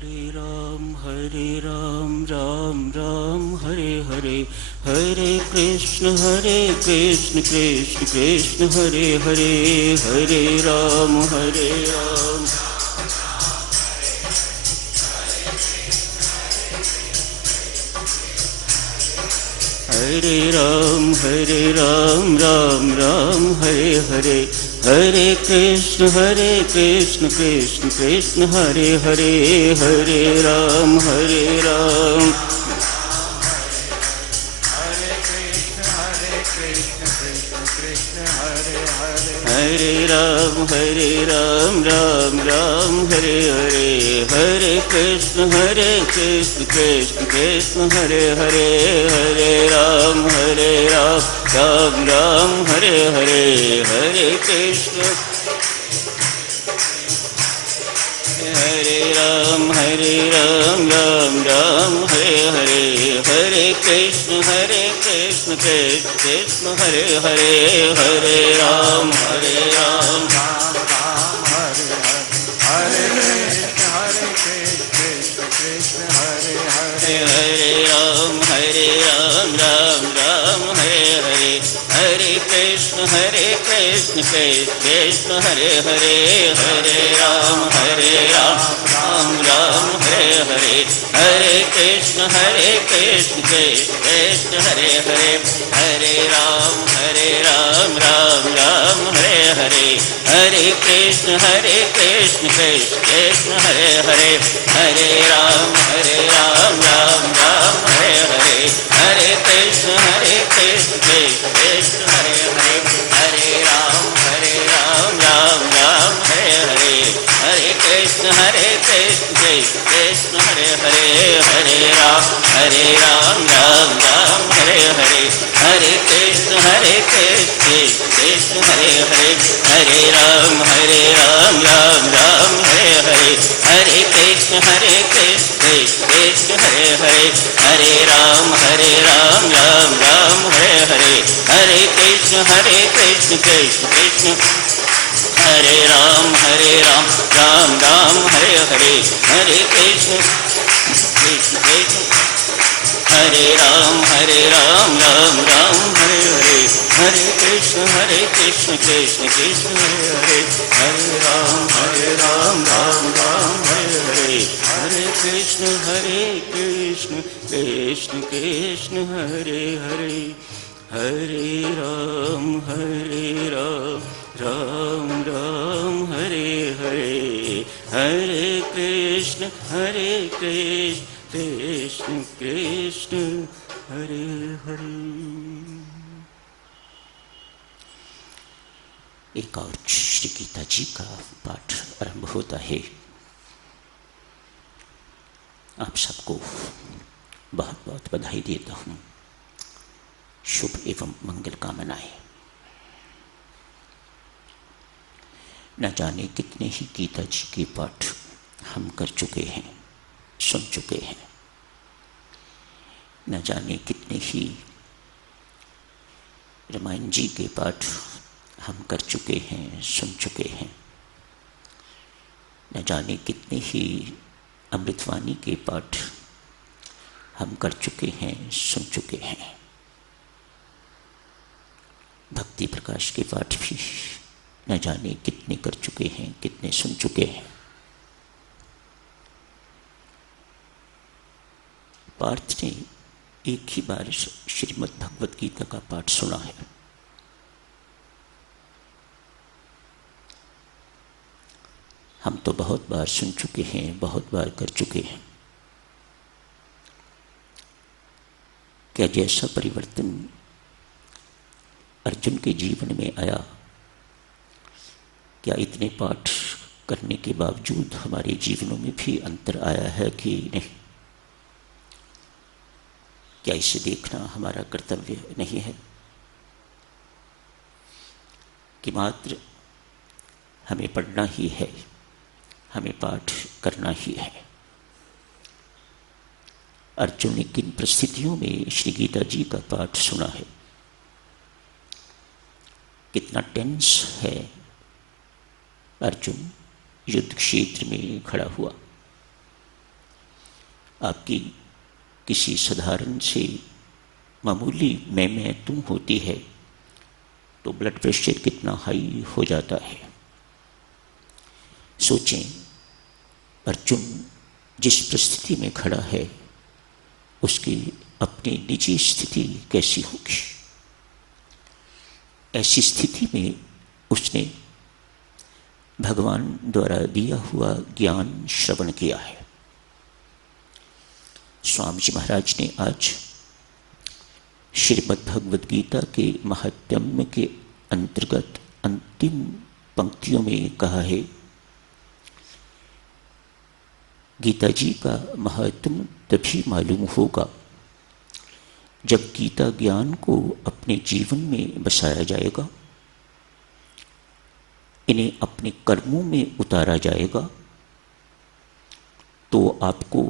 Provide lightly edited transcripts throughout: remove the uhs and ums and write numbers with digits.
हरे राम राम राम हरे हरे, हरे कृष्ण कृष्ण कृष्ण हरे हरे, हरे राम हरे राम। हरे राम राम राम हरे हरे, हरे कृष्ण कृष्ण कृष्ण हरे हरे, हरे राम हरे राम। हरे राम राम राम हरे हरे, हरे कृष्ण कृष्ण कृष्ण हरे हरे, हरे राम राम राम हरे हरे, हरे कृष्ण राम राम हरे हरे, हरे कृष्ण कृष्ण हरे हरे, हरे राम राम हरे हरे, हरे कृष्ण कृष्ण हरे हरे, हरे राम राम राम हरे हरे, हरे कृष्ण कृष्ण हरे हरे, हरे राम राम राम हरे हरे, हरे कृष्ण कृष्ण हरे हरे, हरे राम राम राम हरे हरे, हरे कृष्ण कृष्ण हरे हरे, हरे राम राम राम हरे हरे, हरे कृष्ण कृष्ण हरे हरे, हरे राम राम राम हरे हरे, हरे कृष्ण कृष्ण हरे हरे, हरे राम राम राम हरे हरे, हरे कृष्ण कृष्ण हरे हरे, हरे राम राम राम हरे हरे, हरे कृष्ण कृष्ण हरे हरे, हरे राम राम राम हरे हरे, हरे कृष्ण कृष्ण हरे राम राम राम हरे हरे, हरे कृष्ण कृष्ण हरे राम राम राम हरे हरे, हरे कृष्ण कृष्ण कृष्ण हरे हरे, हरे राम राम राम हरे हरे, हरे कृष्ण कृष्ण कृष्ण हरे हरे, हरे राम राम राम हरे हरे, हरे कृष्ण कृष्ण कृष्ण हरे हरे। एक और श्री गीता जी का पाठ आरंभ होता है। आप सबको बहुत बहुत बधाई देता हूँ, शुभ एवं मंगल कामनाएं। न जाने कितने ही गीता जी के पाठ हम कर चुके हैं, सुन चुके हैं। न जाने कितने ही रामायण जी के पाठ हम कर चुके हैं, सुन चुके हैं। न जाने कितने ही अमृतवाणी के पाठ हम कर चुके हैं, सुन चुके हैं। भक्ति प्रकाश के पाठ भी न जाने कितने कर चुके हैं, कितने सुन चुके हैं। पार्थ ने एक ही बार श्रीमद् भगवत गीता का पाठ सुना है। हम तो बहुत बार सुन चुके हैं, बहुत बार कर चुके हैं। क्या जैसा परिवर्तन अर्जुन के जीवन में आया, क्या इतने पाठ करने के बावजूद हमारे जीवनों में भी अंतर आया है कि नहीं? क्या इसे देखना हमारा कर्तव्य नहीं है कि मात्र हमें पढ़ना ही है, हमें पाठ करना ही है? अर्जुन ने किन परिस्थितियों में श्री गीता जी का पाठ सुना है? कितना टेंस है अर्जुन युद्ध क्षेत्र में खड़ा हुआ। आपकी किसी साधारण से मामूली मैं तुम होती है तो ब्लड प्रेशर कितना हाई हो जाता है। सोचें, अर्जुन जिस परिस्थिति में खड़ा है उसकी अपनी निजी स्थिति कैसी होगी। ऐसी स्थिति में उसने भगवान द्वारा दिया हुआ ज्ञान श्रवण किया है। स्वामी जी महाराज ने आज श्रीमद् भगवद गीता के महात्म्य के अंतर्गत अंतिम पंक्तियों में कहा है, गीता जी का महात्म्य तभी मालूम होगा जब गीता ज्ञान को अपने जीवन में बसाया जाएगा, इन्हें अपने कर्मों में उतारा जाएगा, तो आपको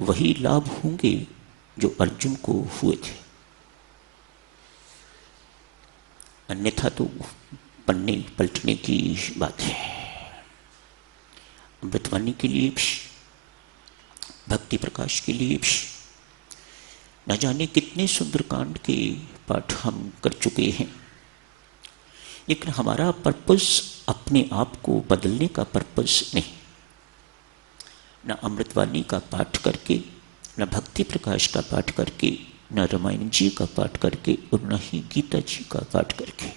वही लाभ होंगे जो अर्जुन को हुए थे। अन्यथा तो पन्ने पलटने की बात है। अमृतवाणी के लिए भी, भक्ति प्रकाश के लिए भी न जाने कितने सुंदरकांड के पाठ हम कर चुके हैं, लेकिन हमारा पर्पस अपने आप को बदलने का पर्पस नहीं। न अमृतवाणी का पाठ करके, न भक्ति प्रकाश का पाठ करके, न रामायण जी का पाठ करके और न ही गीता जी का पाठ करके।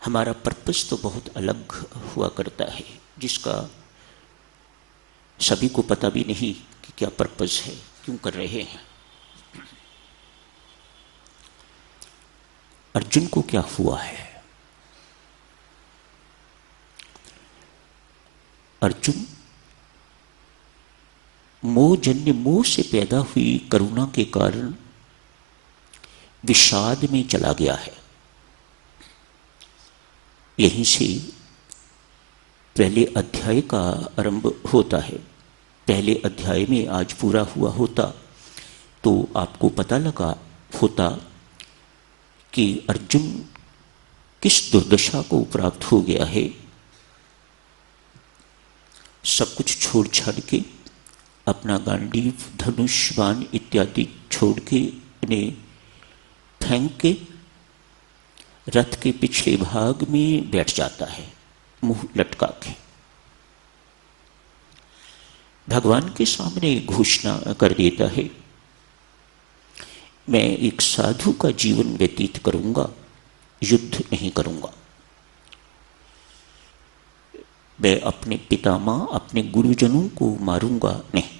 हमारा पर्पस तो बहुत अलग हुआ करता है, जिसका सभी को पता भी नहीं कि क्या पर्पस है, क्यों कर रहे हैं। अर्जुन को क्या हुआ है? अर्जुन मोहजन्य मोह से पैदा हुई करुणा के कारण विषाद में चला गया है। यहीं से पहले अध्याय का आरंभ होता है। पहले अध्याय में आज पूरा हुआ होता तो आपको पता लगा होता कि अर्जुन किस दुर्दशा को प्राप्त हो गया है। सब कुछ छोड़ छाड़ के, अपना गांडीव, धनुष, बाण इत्यादि छोड़ के, इन्हें फेंक के रथ के पिछले भाग में बैठ जाता है, मुंह लटका के। भगवान के सामने घोषणा कर देता है, मैं एक साधु का जीवन व्यतीत करूंगा, युद्ध नहीं करूंगा। मैं अपने पितामह, अपने गुरुजनों को मारूंगा नहीं।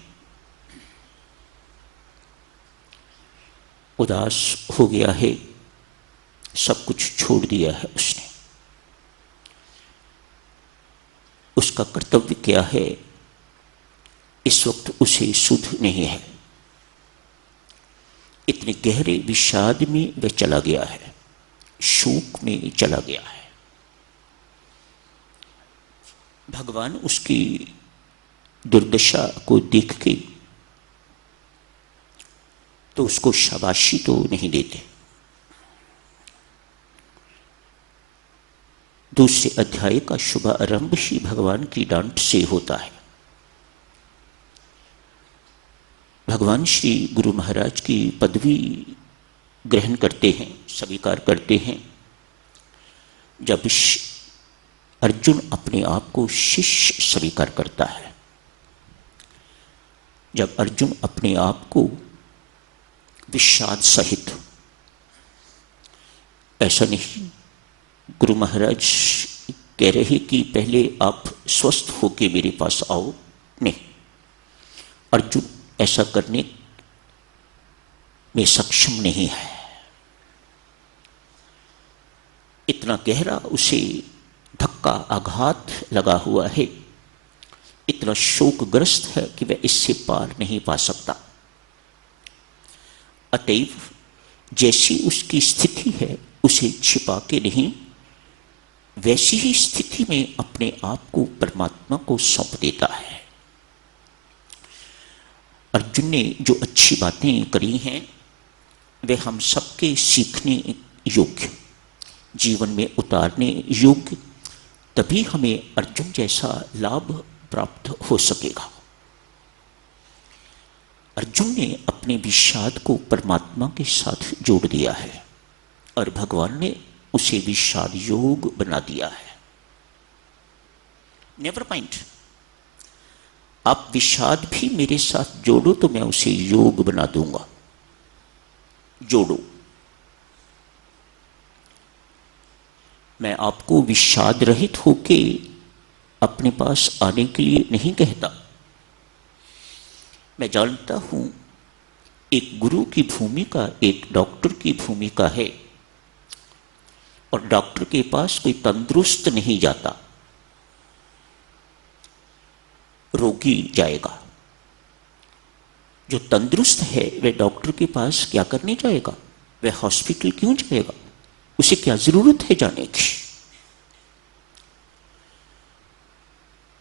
उदास हो गया है, सब कुछ छोड़ दिया है उसने। उसका कर्तव्य क्या है इस वक्त उसे सुध नहीं है। इतने गहरे विषाद में वह चला गया है, शोक में चला गया है। भगवान उसकी दुर्दशा को देख के तो उसको शाबाशी तो नहीं देते। दूसरे अध्याय का शुभारंभ ही भगवान की डांट से होता है। भगवान श्री गुरु महाराज की पदवी ग्रहण करते हैं, स्वीकार करते हैं। जब अर्जुन अपने आप को शिष्य स्वीकार करता है, जब अर्जुन अपने आप को विषाद सहित, ऐसा नहीं गुरु महाराज कह रहे कि पहले आप स्वस्थ होके मेरे पास आओ, नहीं, अर्जुन ऐसा करने में सक्षम नहीं है। इतना गहरा उसे धक्का, आघात लगा हुआ है, इतना शोकग्रस्त है कि वह इससे पार नहीं पा सकता। अतएव जैसी उसकी स्थिति है उसे छिपा के नहीं, वैसी ही स्थिति में अपने आप को परमात्मा को सौंप देता है। अर्जुन ने जो अच्छी बातें करी हैं वे हम सबके सीखने योग्य, जीवन में उतारने योग्य, तभी हमें अर्जुन जैसा लाभ प्राप्त हो सकेगा। अर्जुन ने अपने विषाद को परमात्मा के साथ जोड़ दिया है और भगवान ने उसे विषाद योग बना दिया है। नेवर माइंड, आप विषाद भी मेरे साथ जोड़ो तो मैं उसे योग बना दूंगा। जोड़ो। मैं आपको विषाद रहित होके अपने पास आने के लिए नहीं कहता। मैं जानता हूं एक गुरु की भूमिका एक डॉक्टर की भूमिका है, और डॉक्टर के पास कोई तंदुरुस्त नहीं जाता, रोगी जाएगा। जो तंदुरुस्त है वह डॉक्टर के पास क्या करने जाएगा? वह हॉस्पिटल क्यों जाएगा? उसे क्या जरूरत है जाने की?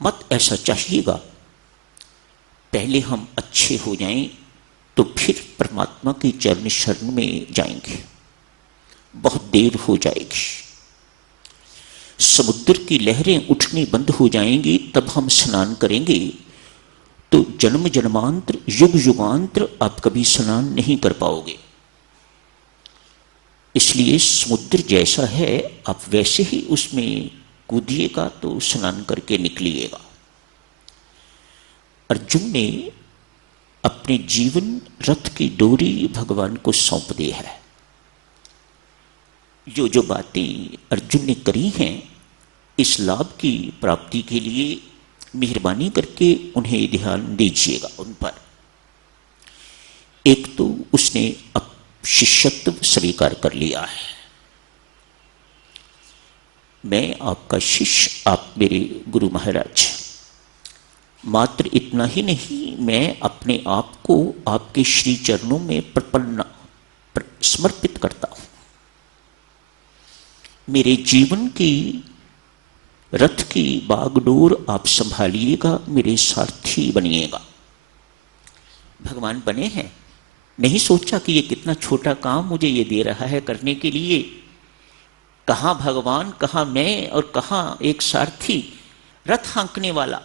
मत ऐसा चाहिएगा। पहले हम अच्छे हो जाएं तो फिर परमात्मा की चरण शरण में जाएंगे। बहुत देर हो जाएगी। समुद्र की लहरें उठनी बंद हो जाएंगी, तब हम स्नान करेंगे तो जन्म जन्मांतर युग युगांतर आप कभी स्नान नहीं कर पाओगे। इसलिए समुद्र जैसा है आप वैसे ही उसमें कूदिएगा तो स्नान करके निकलिएगा। अर्जुन ने अपने जीवन रथ की डोरी भगवान को सौंप दी है। जो जो बातें अर्जुन ने करी हैं इस लाभ की प्राप्ति के लिए मेहरबानी करके उन्हें ध्यान दीजिएगा उन पर। एक तो उसने अब शिष्यत्व स्वीकार कर लिया है। मैं आपका शिष्य, आप मेरे गुरु महाराज। मात्र इतना ही नहीं, मैं अपने आप को आपके श्री चरणों में समर्पित करता हूं। मेरे जीवन की रथ की बागडोर आप संभालिएगा, मेरे सारथी बनिएगा। भगवान बने हैं, नहीं सोचा कि ये कितना छोटा काम मुझे ये दे रहा है करने के लिए। कहां भगवान, कहां मैं और कहां एक सारथी, रथ हाँकने वाला।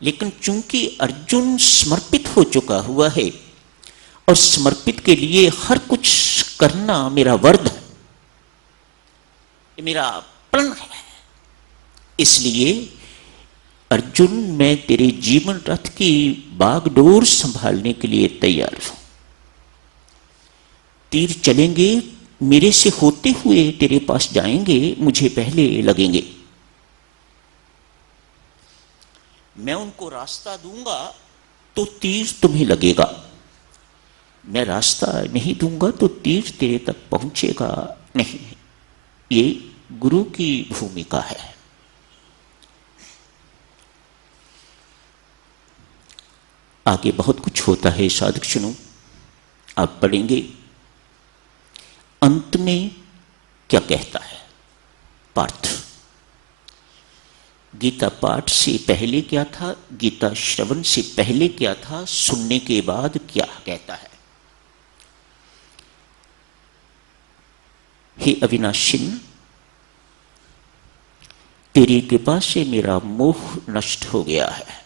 लेकिन चूंकि अर्जुन समर्पित हो चुका हुआ है और समर्पित के लिए हर कुछ करना मेरा वर्ध है, मेरा प्रण है, इसलिए अर्जुन मैं तेरे जीवन रथ की बागडोर संभालने के लिए तैयार हूं। तीर चलेंगे, मेरे से होते हुए तेरे पास जाएंगे, मुझे पहले लगेंगे। मैं उनको रास्ता दूंगा तो तीर तुम्हें लगेगा। मैं रास्ता नहीं दूंगा तो तीर तेरे तक पहुंचेगा नहीं। ये गुरु की भूमिका है। आगे बहुत कुछ होता है साधक सुनो, आप पढ़ेंगे। अंत में क्या कहता है पार्थ? गीता पाठ से पहले क्या था, गीता श्रवण से पहले क्या था, सुनने के बाद क्या कहता है? हे अविनाशिन, तेरी कृपा से मेरा मोह नष्ट हो गया है।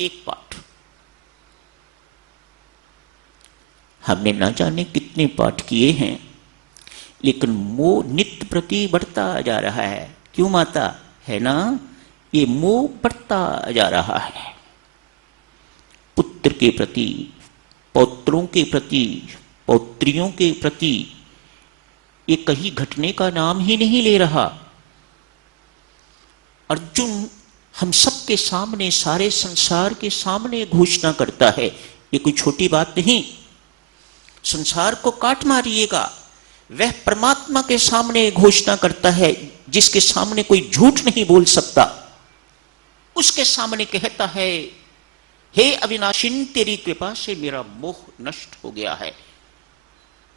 एक पाठ। हमने ना जाने कितने पाठ किए हैं, लेकिन मोह नित्य प्रति बढ़ता जा रहा है। क्यों माता? है ना, ये मोह बढ़ता जा रहा है। पुत्र के प्रति, पौत्रों के प्रति, पौत्रियों के प्रति ये कहीं घटने का नाम ही नहीं ले रहा। अर्जुन हम सबके सामने, सारे संसार के सामने घोषणा करता है, ये कोई छोटी बात नहीं। संसार को काट मारिएगा, वह परमात्मा के सामने घोषणा करता है जिसके सामने कोई झूठ नहीं बोल सकता। उसके सामने कहता है, हे अविनाशिन, तेरी कृपा से मेरा मोह नष्ट हो गया है।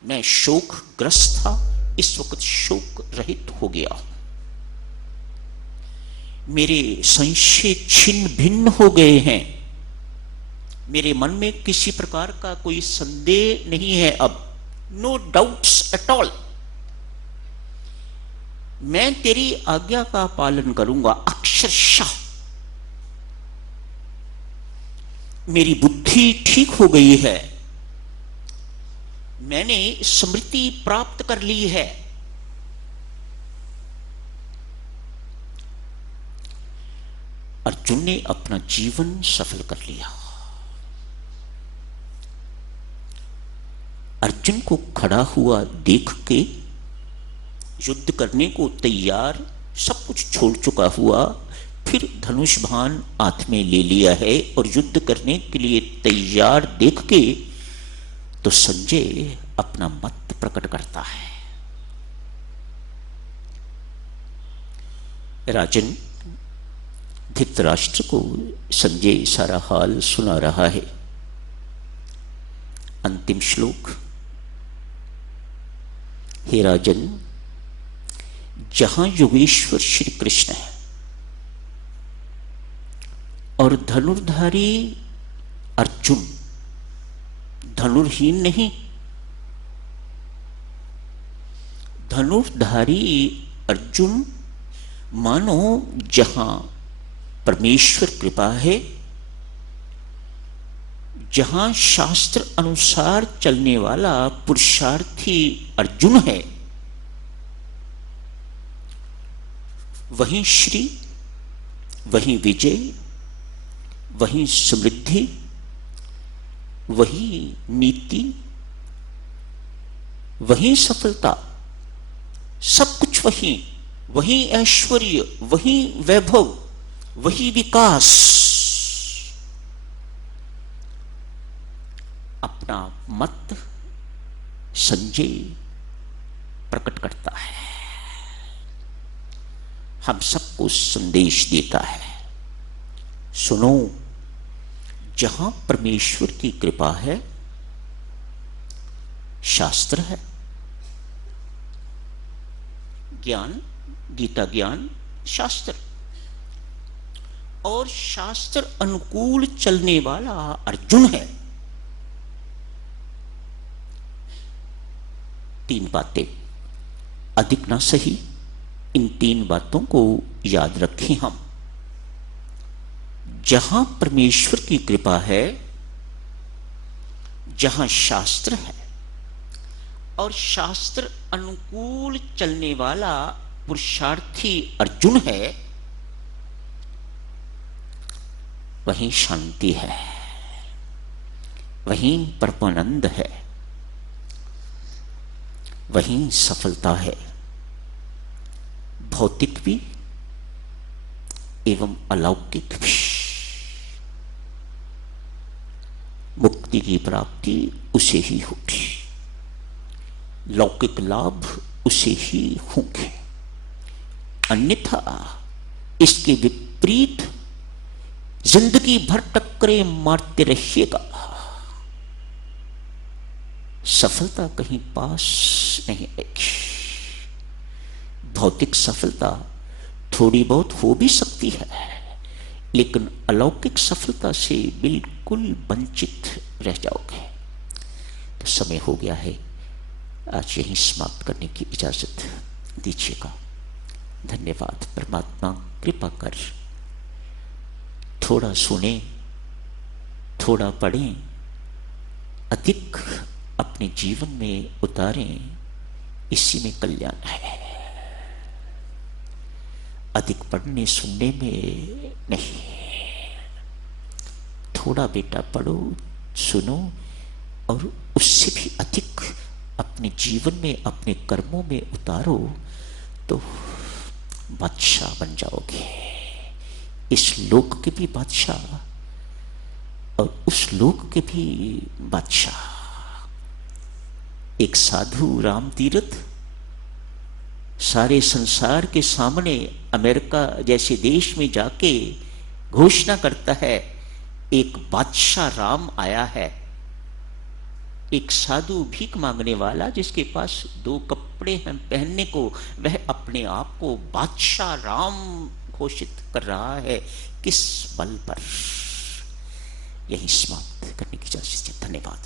मैं शोकग्रस्त था, इस वक्त शोक रहित हो गया। मेरे संशय छिन्न भिन्न हो गए हैं। मेरे मन में किसी प्रकार का कोई संदेह नहीं है अब। No doubts at all. मैं तेरी आज्ञा का पालन करूंगा अक्षरशः। मेरी बुद्धि ठीक हो गई है, मैंने स्मृति प्राप्त कर ली है। अर्जुन ने अपना जीवन सफल कर लिया। अर्जुन को खड़ा हुआ देख के, युद्ध करने को तैयार, सब कुछ छोड़ चुका हुआ, फिर धनुष बाण हाथ में ले लिया है और युद्ध करने के लिए तैयार देख के तो संजय अपना मत प्रकट करता है। राजन, धृतराष्ट्र को संजय सारा हाल सुना रहा है। अंतिम श्लोक, हे राजन, जहां योगेश्वर श्री कृष्ण है और धनुर्धारी अर्जुन धनुर्हीन नहीं, धनुर्धारी अर्जुन मानो जहां परमेश्वर कृपा है, जहां शास्त्र अनुसार चलने वाला पुरुषार्थी अर्जुन है, वहीं श्री, वहीं विजय, वहीं समृद्धि, वहीं नीति, वहीं सफलता, सब कुछ वहीं, वहीं ऐश्वर्य, वहीं वैभव, वही विकास। अपना मत संजय प्रकट करता है, हम सबको संदेश देता है। सुनो, जहां परमेश्वर की कृपा है, शास्त्र है, ज्ञान, गीता ज्ञान, शास्त्र, और शास्त्र अनुकूल चलने वाला अर्जुन है। तीन बातें, अधिक ना सही, इन तीन बातों को याद रखें हम। जहां परमेश्वर की कृपा है, जहां शास्त्र है और शास्त्र अनुकूल चलने वाला पुरुषार्थी अर्जुन है, वहीं शांति है, वहीं परमानंद है, वहीं सफलता है, भौतिक भी एवं अलौकिक भी। मुक्ति की प्राप्ति उसे ही होगी, लौकिक लाभ उसे ही होंगे, अन्यथा इसके विपरीत जिंदगी भर टक्करे मारते रहिएगा, सफलता कहीं पास नहीं आएगी। भौतिक सफलता थोड़ी बहुत हो भी सकती है, लेकिन अलौकिक सफलता से बिल्कुल वंचित रह जाओगे। तो समय हो गया है, आज यहीं समाप्त करने की इजाजत दीजिएगा। धन्यवाद। परमात्मा कृपा कर थोड़ा सुने, थोड़ा पढ़ें, अधिक अपने जीवन में उतारें, इसी में कल्याण है। अधिक पढ़ने सुनने में नहीं, थोड़ा बेटा पढ़ो, सुनो और उससे भी अधिक अपने जीवन में, अपने कर्मों में उतारो, तो बादशाह बन जाओगे। इस लोक के भी बादशाह और उस लोक के भी बादशाह। एक साधु राम तीरथ सारे संसार के सामने अमेरिका जैसे देश में जाके घोषणा करता है, एक बादशाह राम आया है। एक साधु भीख मांगने वाला जिसके पास 2 कपड़े हैं पहनने को, वह अपने आप को बादशाह राम घोषित कर रहा है। किस बल पर? यही समाप्त करने की इजाजत। धन्यवाद।